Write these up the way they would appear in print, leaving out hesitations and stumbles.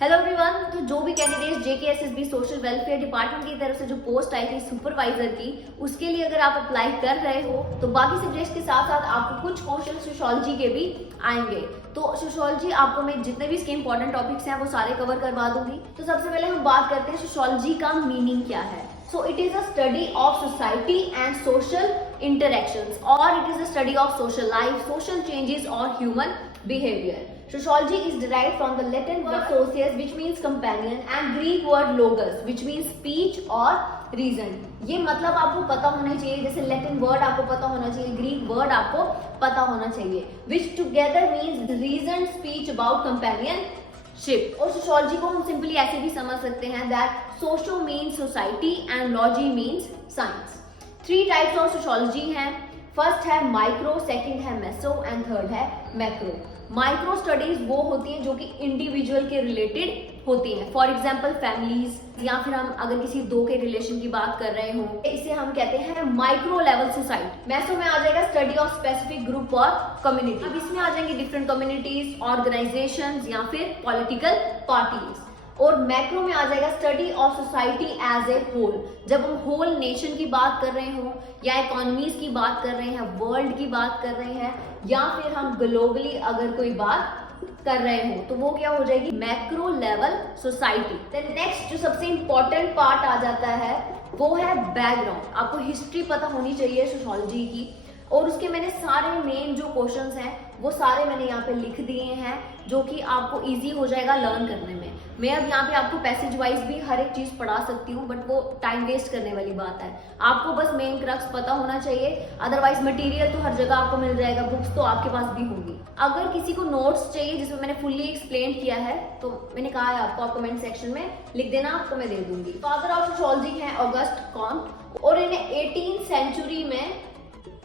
Hello everyone. तो जो भी candidate JKSSB social welfare department की तरफ से जो पोस्ट आई थी सुपरवाइजर की, उसके लिए अगर आप अप्लाई कर रहे हो तो बाकी सब्जेक्ट्स के साथ साथ आपको कुछ क्वेश्चन सोशियोलॉजी के भी आएंगे। तो सोशियोलॉजी आपको मैं जितने भी इसके इंपॉर्टेंट टॉपिक्स हैं वो सारे कवर करवा दूंगी। तो सबसे पहले हम बात करते हैं सोशियोलॉजी का मीनिंग क्या है। So it is a study of society and social interactions, or it is a study of social life, social changes or human behavior. Sociology is derived from the Latin word socius, which means companion, and Greek word logos, which means speech or reason. ये मतलब आपको पता होना चाहिए, जैसे Latin word आपको पता होना चाहिए, ग्रीक वर्ड आपको पता होना चाहिए, which together means reason, speech about companionship. और सोशियोलॉजी को हम सिंपली ऐसे भी समझ सकते हैं that socio means society and logy means science. 3 types of sociology हैं। फर्स्ट है माइक्रो, सेकंड है मेसो एंड थर्ड है मैक्रो। माइक्रो स्टडीज वो होती हैं जो कि इंडिविजुअल के रिलेटेड होती हैं, फॉर एग्जाम्पल फैमिलीज, या फिर हम अगर किसी दो के रिलेशन की बात कर रहे हो, इसे हम कहते हैं माइक्रो लेवल सोसाइटी। मैसो में आ जाएगा स्टडी ऑफ स्पेसिफिक ग्रुप और कम्युनिटी। अब इसमें आ जाएंगे डिफरेंट कम्युनिटीज, ऑर्गेनाइजेशंस या फिर पॉलिटिकल पार्टीज। और मैक्रो में आ जाएगा study of society as a whole. जब हम होल नेशन की बात कर रहे हो, या इकोनॉमीज की बात कर रहे हैं, वर्ल्ड की बात कर रहे हैं, या फिर हम ग्लोबली अगर कोई बात कर रहे हो, तो वो क्या हो जाएगी, macro level society. Then next जो सबसे इंपॉर्टेंट पार्ट आ जाता है वो है बैकग्राउंड। आपको हिस्ट्री पता होनी चाहिए सोशियोलॉजी की, और उसके मैंने सारे मेन जो क्वेश्चंस हैं वो सारे मैंने यहाँ पे लिख दिए हैं, जो कि आपको इजी हो जाएगा लर्न करने में। मैं अब यहाँ पे आपको पैसेज वाइज भी हर एक चीज पढ़ा सकती हूँ, बट वो टाइम वेस्ट करने वाली बात है। आपको बस मेन क्रक्स पता होना चाहिए, अदरवाइज मटेरियल तो हर जगह आपको मिल जाएगा, बुक्स तो आपके पास भी होंगी। अगर किसी को नोट्स चाहिए जिसमें मैंने फुल्ली एक्सप्लेन किया है, तो मैंने कहा है आपको, आप कमेंट सेक्शन में लिख देना, आपको मैं दे दूंगी। फादर ऑफ सोशियोलॉजी है ऑगस्ट कॉम्ट, और इन्हें 18th सेंचुरी में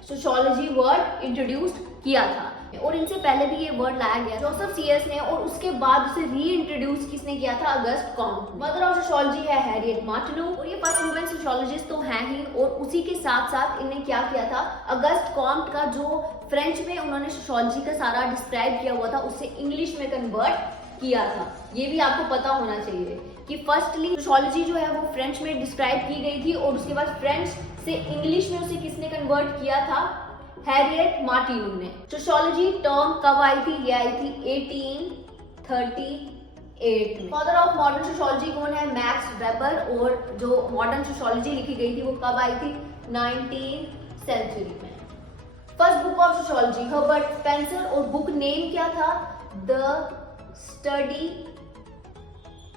सोशियोलॉजी वर्ड इंट्रोड्यूस किया था, और इनसे पहले भी ये वर्ड लाया गया जोसेफ सीएस ने, और उसके बाद उसे री इंट्रोड्यूस किसने किया था, August Comte. Mother of sociology है हैरियट मार्टिनो, और ये फर्स्ट वुमेन सोशियोलॉजिस्ट तो हैं ही, और उसी के साथ साथ इन्हें क्या किया था, अगस्ट कॉम्ट का जो फ्रेंच में उन्होंने सोशियोलॉजी का सारा डिस्क्राइब किया हुआ था उसे इंग्लिश में कन्वर्ट किया था। ये भी आपको पता होना चाहिए कि फर्स्टली सोशियोलॉजी जो है वो फ्रेंच में डिस्क्राइब की गई थी, और उसके बाद फ्रेंच से इंग्लिश में उसे किसने कन्वर्ट किया था, हैरियट मार्टिनो ने। सोशियोलॉजी टर्म कब आई थी, ये आई थी 1838 में। फादर ऑफ मॉडर्न सोशियोलॉजी कौन है, मैक्स वेबर, और जो मॉडर्न सोशियोलॉजी लिखी गई थी वो कब आई थी, 19th सेंचुरी में। First book of sociology Herbert Spencer, और बुक नेम क्या था, द स्टडी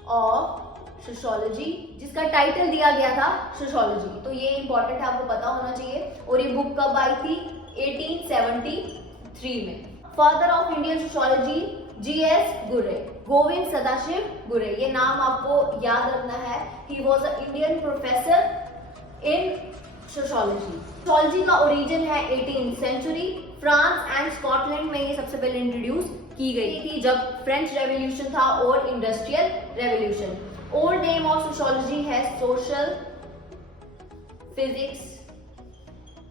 ऑफ सोशियोलॉजी, जिसका टाइटल दिया गया था सोशियोलॉजी। तो ये इंपॉर्टेंट है, आपको पता होना चाहिए। और ये बुक कब आई थी, 1873 में। Father of Indian sociology GS गुरे, गोविंद सदाशिव गुरे, ये नाम आपको याद रखना है। He was a Indian professor in sociology. Sociology का ओरिजिन है 18th century. France and Scotland में ये सबसे पहले इंट्रोड्यूस की गई थी जब फ्रेंच रेवोल्यूशन था और industrial revolution. Old name of sociology है सोशल फिजिक्स।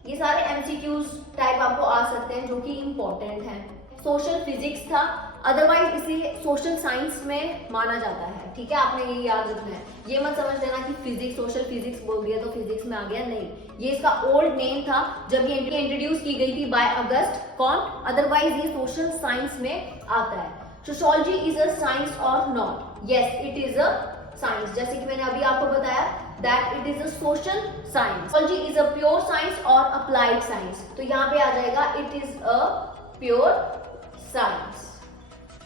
ये सारे MCQs टाइप आपको आ सकते हैं जो कि इंपॉर्टेंट हैं। सोशल फिजिक्स था, अदरवाइज इसे सोशल साइंस में माना जाता है, ठीक है, आपने ये याद रखना है। ये मत समझ लेना कि फिजिक्स, सोशल फिजिक्स बोल दिया तो फिजिक्स में आ गया, नहीं। ये इसका ओल्ड नेम था जब ये इंट्रोड्यूस की गई थी बाय अगस्ट कॉम्ट, अदरवाइज ये सोशल साइंस में आता है। सोशियोलॉजी इज अ साइंस और not, yes it is a science, जैसे कि मैंने अभी आपको बताया that it is a social science. Sociology is a pure science और अप्लाइड साइंस, तो यहाँ पे आ जाएगा it is a pure science.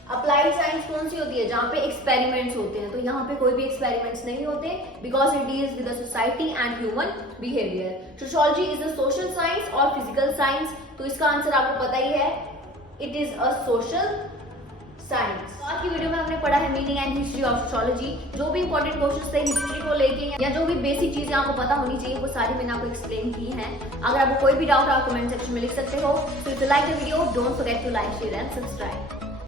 Applied science कौन सी होती है, जहाँ पे एक्सपेरिमेंट्स होते हैं, तो यहाँ पे कोई भी एक्सपेरिमेंट्स नहीं होते, because it deals with the society and human behaviour. Sociology is a social science और फिजिकल साइंस, तो इसका आंसर आपको पता ही है, it is a social science. आज की वीडियो में हमने पढ़ा है meaning and history of sociology. जो भी इंपॉर्टेंट क्वेश्चंस थे हिस्ट्री को लेके, या जो भी बेसिक चीजें आपको पता होनी चाहिए, वो सारी मैंने आपको एक्सप्लेन की हैं। अगर आपको कोई भी डाउट आप कमेंट सेक्शन में लिख सकते हो। So if you like the video, don't forget to like, share and subscribe.